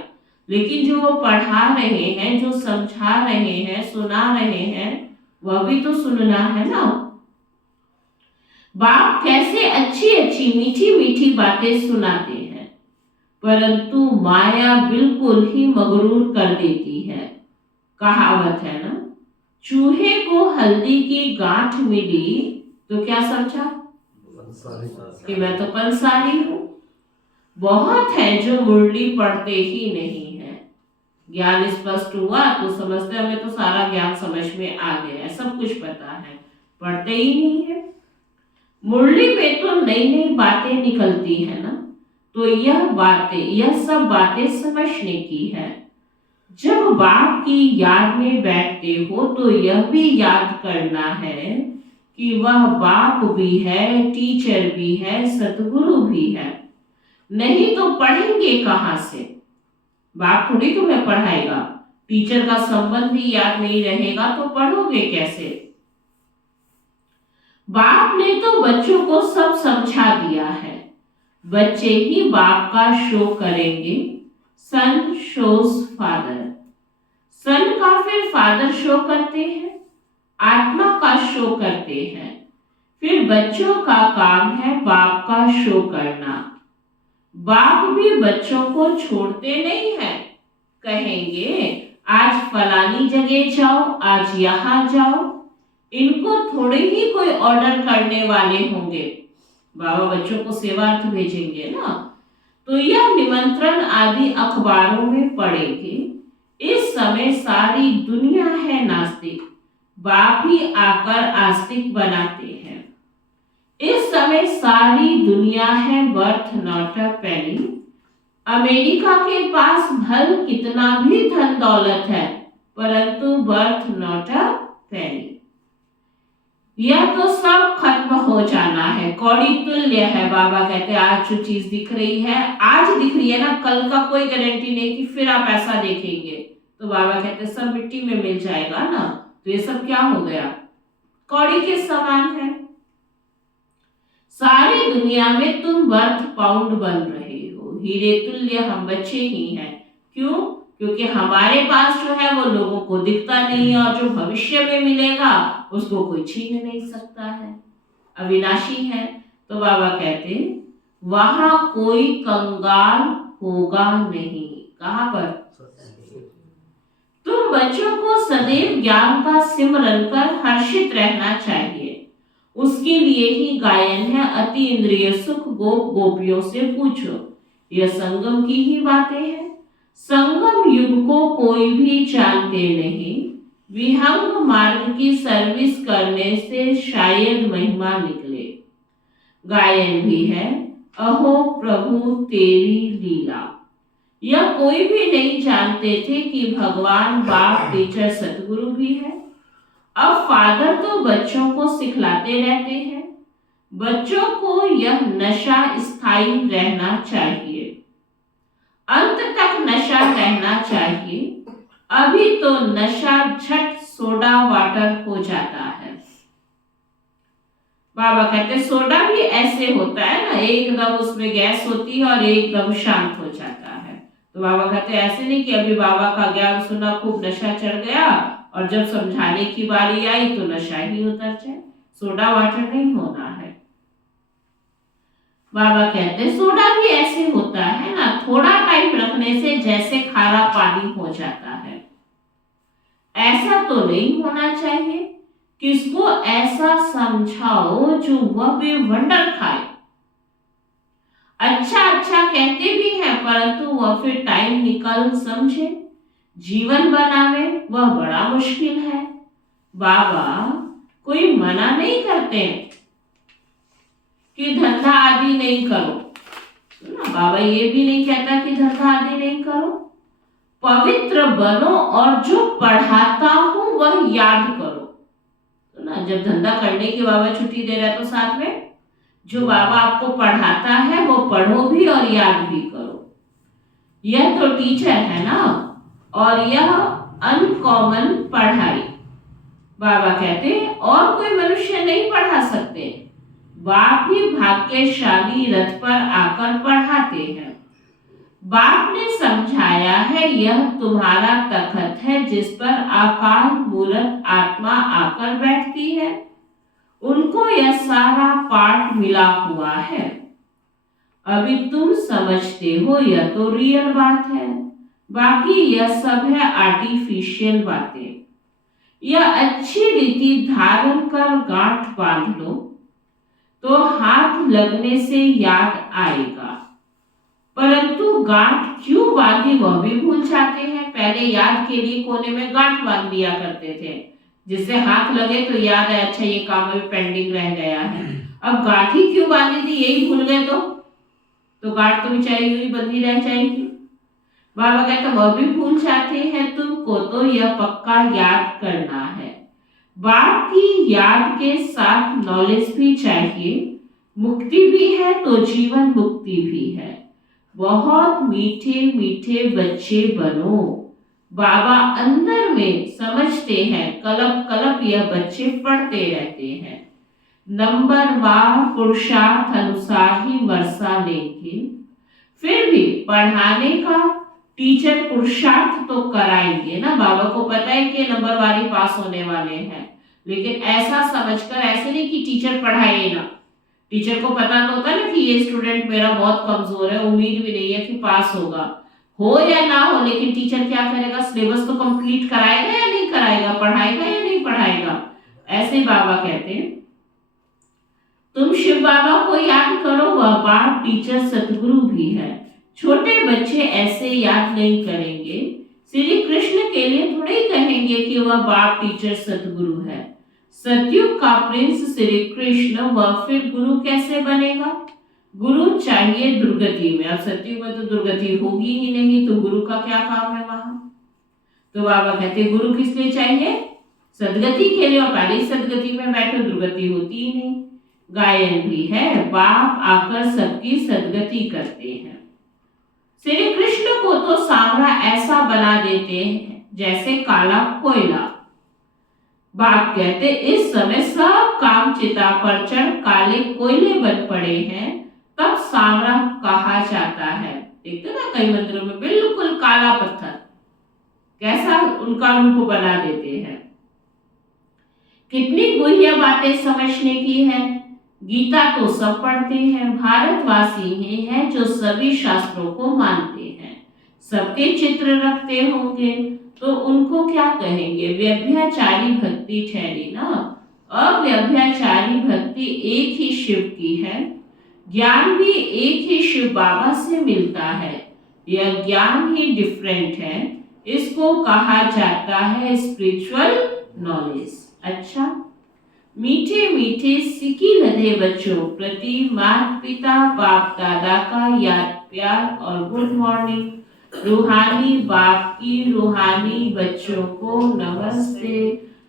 लेकिन जो वो पढ़ा रहे हैं, जो समझा रहे हैं, सुना रहे हैं, वह भी तो सुनना है ना। बाप कैसे अच्छी अच्छी मीठी मीठी बातें सुनाते हैं, परंतु माया बिल्कुल ही मगरूर कर देती है। कहावत है ना, चूहे को हल्दी की गांठ मिली तो क्या समझा कि मैं तो पंसारी हूं। बहुत है जो मुरली पढ़ते ही नहीं है, ज्ञान स्पष्ट हुआ तो समझते हमें तो सारा ज्ञान समझ में आ गया है, सब कुछ पता है, पढ़ते ही नहीं है। मुरली में तो नई नई बातें निकलती है ना, तो यह सब बातें समझने की है। जब बाप की याद में बैठते हो तो यह भी याद करना है कि वह बाप भी है, टीचर भी है, सतगुरु भी है, नहीं तो पढ़ेंगे कहां से। बाप थोड़ी तुम्हें पढ़ाएगा, टीचर का संबंध भी याद नहीं रहेगा तो पढ़ोगे कैसे। बाप ने तो बच्चों को सब समझा दिया है, बच्चे ही बाप का शो करेंगे। सन शोज फादर, सन का फिर फादर शो करते हैं, आत्मा का शो करते हैं, फिर बच्चों का काम है बाप का शो करना। बाप भी बच्चों को छोड़ते नहीं है, कहेंगे आज फलानी जगह जाओ, आज यहां जाओ, इनको थोड़े ही कोई ऑर्डर करने वाले होंगे, बाबा बच्चों को सेवार्थ भेजेंगे ना, तो यह निमंत्रण आदि अखबारों में पढ़ेंगे। इस समय सारी दुनिया है नास्तिक, बाप ही आकर आस्तिक बनाते हैं। इस समय सारी दुनिया है worth not a Penney. America के पास भल कितना भी धन दौलत है, परंतु वर्थ नॉट अ पेनी। यह तो सब खत्म हो जाना है, कौड़ी तुल्य है। बाबा कहते हैं आज जो चीज दिख रही है, आज दिख रही है ना, कल का कोई गारंटी नहीं कि फिर आप ऐसा देखेंगे। तो बाबा कहते हैं सब मिट्टी में मिल जाएगा ना, तो ये सब क्या हो गया, कौड़ी के समान है। सारी दुनिया में तुम वर्थ पाउंड बन रहे हो, हीरे तुल्य हम बच्चे ही हैं। क्यों? क्योंकि हमारे पास जो है वो लोगों को दिखता नहीं है, और जो भविष्य में मिलेगा उसको कोई छीन नहीं सकता है, अविनाशी है। तो बाबा कहते वहां कोई कंगाल होगा नहीं। कहां पर? तुम बच्चों को सदैव ज्ञान का सिमरन कर हर्षित रहना चाहिए। उसके लिए ही गायन है, अति इंद्रिय सुख गोप गोपियों से पूछो। यह संगम की ही बातें हैं। संगम युग को कोई भी जानते नहीं, विहंग मार्ग की सर्विस करने से शायद महिमा निकले। गायन भी है, अहो प्रभु तेरी लीला। यह कोई भी नहीं जानते थे कि भगवान बाप टीचर सतगुरु भी है। अब फादर तो बच्चों को सिखलाते रहते हैं। बच्चों को यह नशा स्थायी रहना चाहिए, अंत तक नशा रहना चाहिए। अभी तो नशा झट सोडा वाटर हो जाता है। बाबा कहते सोडा भी ऐसे होता है ना, एकदम उसमें गैस होती है और एकदम शांत हो जाता है। तो बाबा कहते ऐसे नहीं कि अभी बाबा का ज्ञान सुना, खूब नशा चढ़ गया, और जब समझाने की बारी आई तो नशा ही उतर जाए। सोडा वाटर नहीं होना है। बाबा कहते सोडा भी ऐसे होता है ना, थोड़ा टाइम रखने से जैसे खारा पानी हो जाता है। ऐसा तो नहीं होना चाहिए। किसको ऐसा समझाओ जो वह भी वंडर खाए। अच्छा अच्छा कहते भी हैं, परंतु वह फिर टाइम निकाल समझे जीवन बनावे वह बड़ा मुश्किल है। बाबा कोई मना नहीं करते कि धंधा आदि नहीं करो, ना बाबा ये भी नहीं कहता कि धंधा आदि नहीं करो, पवित्र बनो और जो पढ़ाता हूं वह याद करो। तो ना जब धंधा करने की बाबा छुट्टी दे रहा है तो साथ में जो बाबा आपको पढ़ाता है वो पढ़ो भी और याद भी करो। यह तो टीचर है ना, और यह अनकॉमन पढ़ाई। बाबा कहते हैं और कोई मनुष्य नहीं पढ़ा सकते, बाप ही भाग्यशाली रथ पर आकर पढ़ाते हैं। बाप ने समझाया है यह तुम्हारा तखत है जिस पर अकाल मूरत आत्मा आकर बैठती है, उनको यह सारा पाठ मिला हुआ है। अभी तुम समझते हो यह तो रियल बात है, बाकी यह सब है आर्टिफिशियल बातें। यह अच्छी रीति धारण कर गांठ बांध लो तो हाथ लगने से याद आएगा, परंतु गांठ क्यों बांधी वह भी भूल जाते हैं। पहले याद के लिए कोने में गांठ बांध दिया करते थे, जिससे हाथ लगे तो याद है अच्छा ये काम अभी पेंडिंग रह गया है। अब गांठ ही क्यों बांधी थी यही भूल गए तो गांठ तो बेचारी यूं ही बंधी रह जाएगी। बाबा कहते वह भी भूल जाते हैं, तुमको तो यह पक्का याद करना है। बाप की याद के साथ नॉलेज भी चाहिए, मुक्ति भी है तो जीवन मुक्ति भी है। बहुत मीठे मीठे बच्चे बनो। बाबा अंदर में समझते हैं, कलप कलप यह बच्चे पढ़ते रहते हैं। नंबरवार पुरुषार्थ अनुसार ही वर्षा लेंगे, फिर भी पढ़ाने का टीचर पुरुषार्थ तो कराएंगे ना। बाबा को पता है कि नंबरवार ही पास होने वाले हैं, लेकिन ऐसा समझकर ऐसे नहीं कि टीचर पढ़ाए ना। टीचर को पता तो होता है ना कि ये स्टूडेंट मेरा बहुत कमजोर है, उम्मीद भी नहीं है कि पास होगा, हो या ना हो, लेकिन टीचर क्या करेगा, सिलेबस तो कंप्लीट कराएगा या नहीं कराएगा, पढ़ाएगा या नहीं पढ़ाएगा। ऐसे ही बाबा कहते हैं तुम शिव बाबा को याद करो, वह बाप टीचर सतगुरु भी है। छोटे बच्चे ऐसे याद नहीं करेंगे, श्री कृष्ण के लिए थोड़े ही कहेंगे कि वह बाप टीचर सतगुरु है। सतयुग का प्रिंस श्री कृष्ण, वह फिर गुरु कैसे बनेगा। गुरु चाहिए दुर्गति में, अब सतयुग में तो दुर्गति होगी ही नहीं, तो गुरु का क्या काम है वहां। तो बाबा कहते गुरु किस लिए चाहिए, सदगति के लिए, और पहले सदगति में बैठो दुर्गति होती ही नहीं। गायन भी है, बाप आकर सबकी सदगति करते हैं। श्री कृष्ण को तो सांवरा ऐसा बना देते हैं जैसे काला कोयला। बाप कहते इस समय सब काम चिता पर चढ़ काले कोयले बन पड़े हैं, तब सांवरा कहा जाता है। देखते ना कई मंदिरों में बिल्कुल काला पत्थर कैसा उनका रूप बना देते हैं। कितनी गुह्य बातें समझने की है। गीता तो सब पढ़ते हैं, भारतवासी ही हैं जो सभी शास्त्रों को मानते हैं, सबके चित्र रखते होंगे, तो उनको क्या कहेंगे, व्यभिचारी भक्ति ठहरी ना। अव्यभिचारी भक्ति एक ही शिव की है, ज्ञान भी एक ही शिव बाबा से मिलता है। यह ज्ञान ही डिफरेंट है, इसको कहा जाता है स्पिरिचुअल नॉलेज। अच्छा, मीठे मीठे सिकी लदे बच्चों प्रति माता पिता बाप दादा का याद प्यार और गुड मॉर्निंग। रूहानी बाप की रूहानी बच्चों को नमस्ते।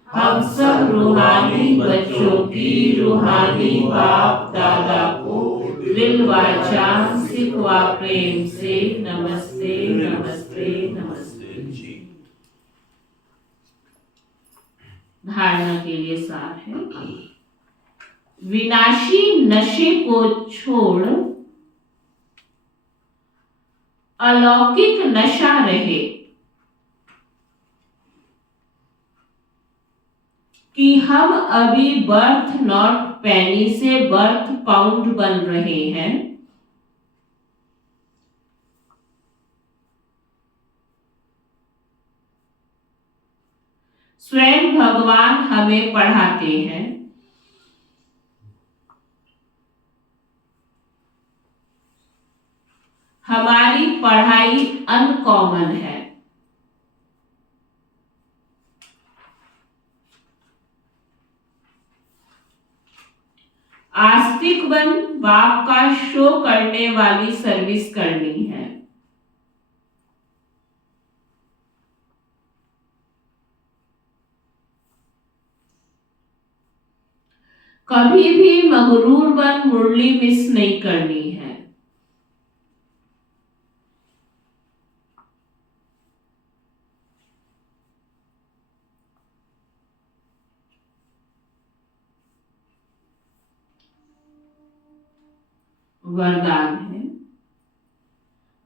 हम सब रूहानी बच्चों की रूहानी बाप दादा को दिल व जान सिख व प्रेम से नमस्ते नमस्ते नमस्ते। धारणा के लिए सार है, विनाशी नशे को छोड़ अलौकिक नशा रहे, कि हम अभी बर्थ नॉट पेनी से बर्थ पाउंड बन रहे हैं। स्वयं भगवान हमें पढ़ाते हैं, हमारी पढ़ाई अनकॉमन है। आस्तिक बन बाप का शो करने वाली सर्विस करनी है। कभी भी मगरूर बन मुरली मिस नहीं करनी है। वरदान है,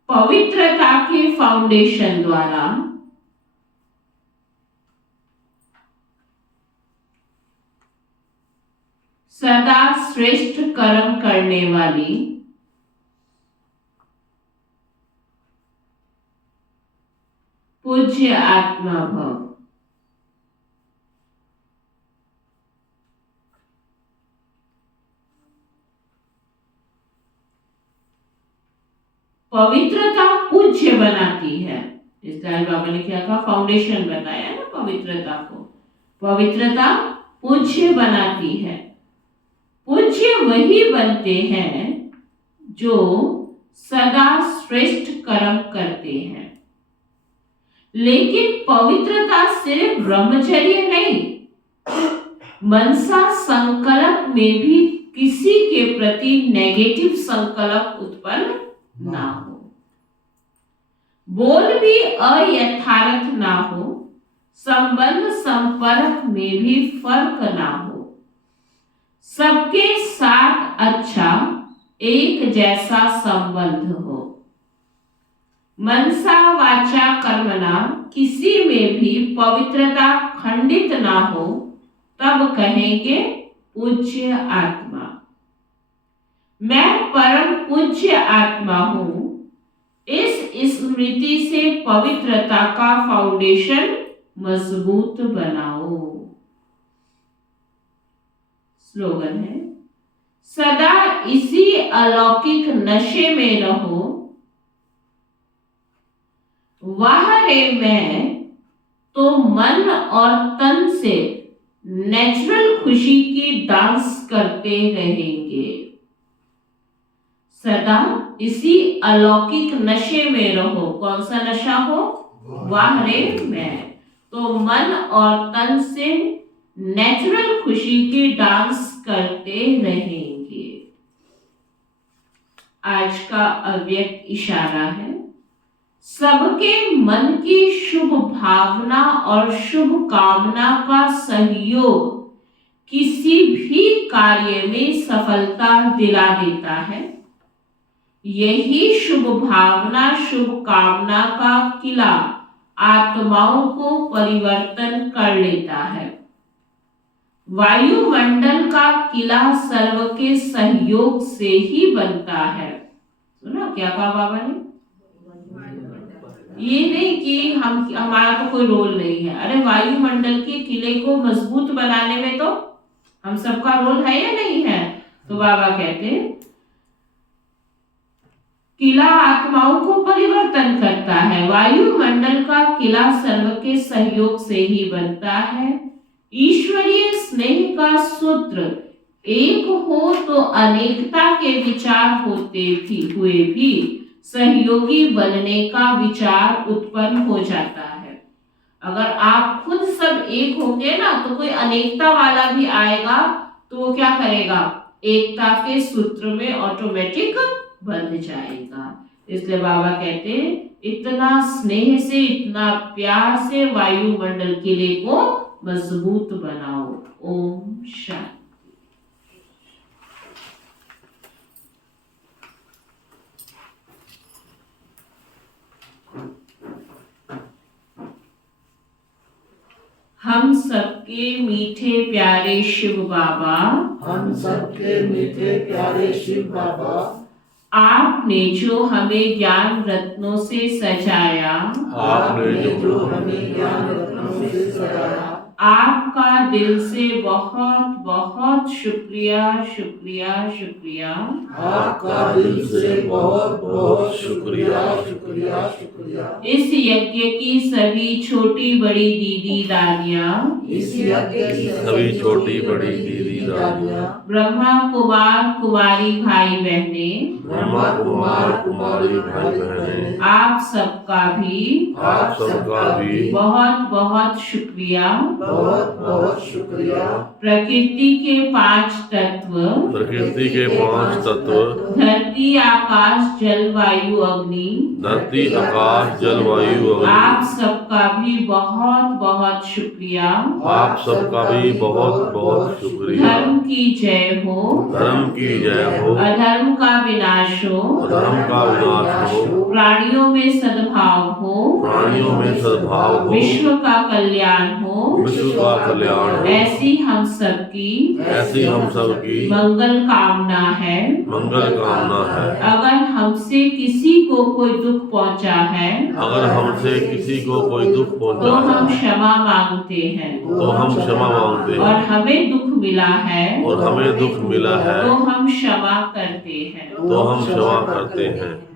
पवित्रता के फाउंडेशन द्वारा सदा श्रेष्ठ कर्म करने वाली पूज्य आत्मा भव। पवित्रता पूज्य बनाती है। इसलिए बाबा ने क्या कहा, फाउंडेशन बताया ना पवित्रता को। पवित्रता पूज्य बनाती है। पूज्य वही बनते हैं जो सदा श्रेष्ठ कर्म करते हैं। लेकिन पवित्रता सिर्फ ब्रह्मचर्य नहीं, मनसा संकल्प में भी किसी के प्रति नेगेटिव संकल्प उत्पन्न ना हो, बोल भी अयथार्थ ना हो, संबंध संपर्क में भी फर्क ना हो, सबके साथ अच्छा एक जैसा संबंध हो, मनसा वाचा कर्मणा किसी में भी पवित्रता खंडित ना हो, तब कहेंगे पूज्य आत्मा। मैं परम पूज्य आत्मा हूं। इस स्मृति से पवित्रता का फाउंडेशन मजबूत बनाओ। स्लोगन है, सदा इसी अलौकिक नशे में रहो, वाह रे मैं तो मन और तन से नेचुरल खुशी की डांस करते रहेंगे। सदा इसी अलौकिक नशे में रहो। कौन सा नशा हो? वाह रे मैं तो मन और तन से नेचुरल खुशी की डांस करते रहेंगे। आज का अव्यक्त इशारा है, सबके मन की शुभ भावना और शुभ कामना का सहयोग किसी भी कार्य में सफलता दिला देता है। यही शुभ भावना शुभ कामना का किला आत्माओं को परिवर्तन कर लेता है। वायुमंडल का किला सर्व के सहयोग से ही बनता है। सुना क्या कहा बाबा ने? ये नहीं कि हमारा तो कोई रोल नहीं है। अरे वायुमंडल के किले को मजबूत बनाने में तो हम सबका रोल है या नहीं है? तो बाबा कहते हैं किला आत्माओं को परिवर्तन करता है। वायुमंडल का किला सर्व के सहयोग से ही बनता है। ईश्वरीय स्नेह का सूत्र एक हो तो अनेकता के विचार हुए भी सहयोगी बनने का विचार उत्पन्न हो जाता है। अगर आप खुद सब एक होंगे ना तो कोई अनेकता वाला भी आएगा तो वो क्या करेगा? एकता के सूत्र में ऑटोमेटिक बंध जाएगा। इसलिए बाबा कहते हैं इतना स्नेह से इतना प्यार से वायुमंडल किले को मजबूत बनाओ। ओम शांति। हम सबके मीठे प्यारे शिव बाबा, हम सबके मीठे प्यारे शिव बाबा, आपने जो हमें ज्ञान रत्नों से सजाया, आपने जो हमें ज्ञान रत्नों से सजाया, आपका दिल से बहुत बहुत शुक्रिया शुक्रिया शुक्रिया। आपका दिल से बहुत बहुत शुक्रिया शुक्रिया शुक्रिया। इस यज्ञ की सभी छोटी बड़ी दीदी दादियाँ, इस यज्ञ की सभी छोटी बड़ी दीदी दादियाँ, ब्रह्मा कुमार कुमारी भाई बहने, ब्रह्मा कुमार कुमारी भाई बहने, आप सबका भी आप सबका भी बहुत बहुत शुक्रिया। बहुत बहुत शुक्रिया। प्रकृति के 5 तत्व, प्रकृति के 5 तत्व, धरती आकाश जल वायु अग्नि, धरती आकाश जल वायु आप अग्नि, सबका भी बहुत बहुत शुक्रिया। आप सबका भी बहुत बहुत शुक्रिया। धर्म की जय हो, धर्म की जय हो, अधर्म का विनाश हो, धर्म का विनाश हो, प्राणियों में सद्भाव हो, प्राणियों में सद्भाव हो, विश्व का कल्याण हो। विश्व का कल्याण हो। ऐसी हम सबकी ऐसी हम सब की मंगल कामना है। मंगल कामना है। अगर हमसे किसी को कोई दुख पहुंचा है अगर हमसे किसी को कोई दुख तो पहुंचा हम है क्षमा मांगते हैं, तो हम क्षमा मांगते और हैं, हमें दुख मिला है और हमें दुख मिला है तो हम क्षमा करते हैं। तो हम क्षमा करते हैं।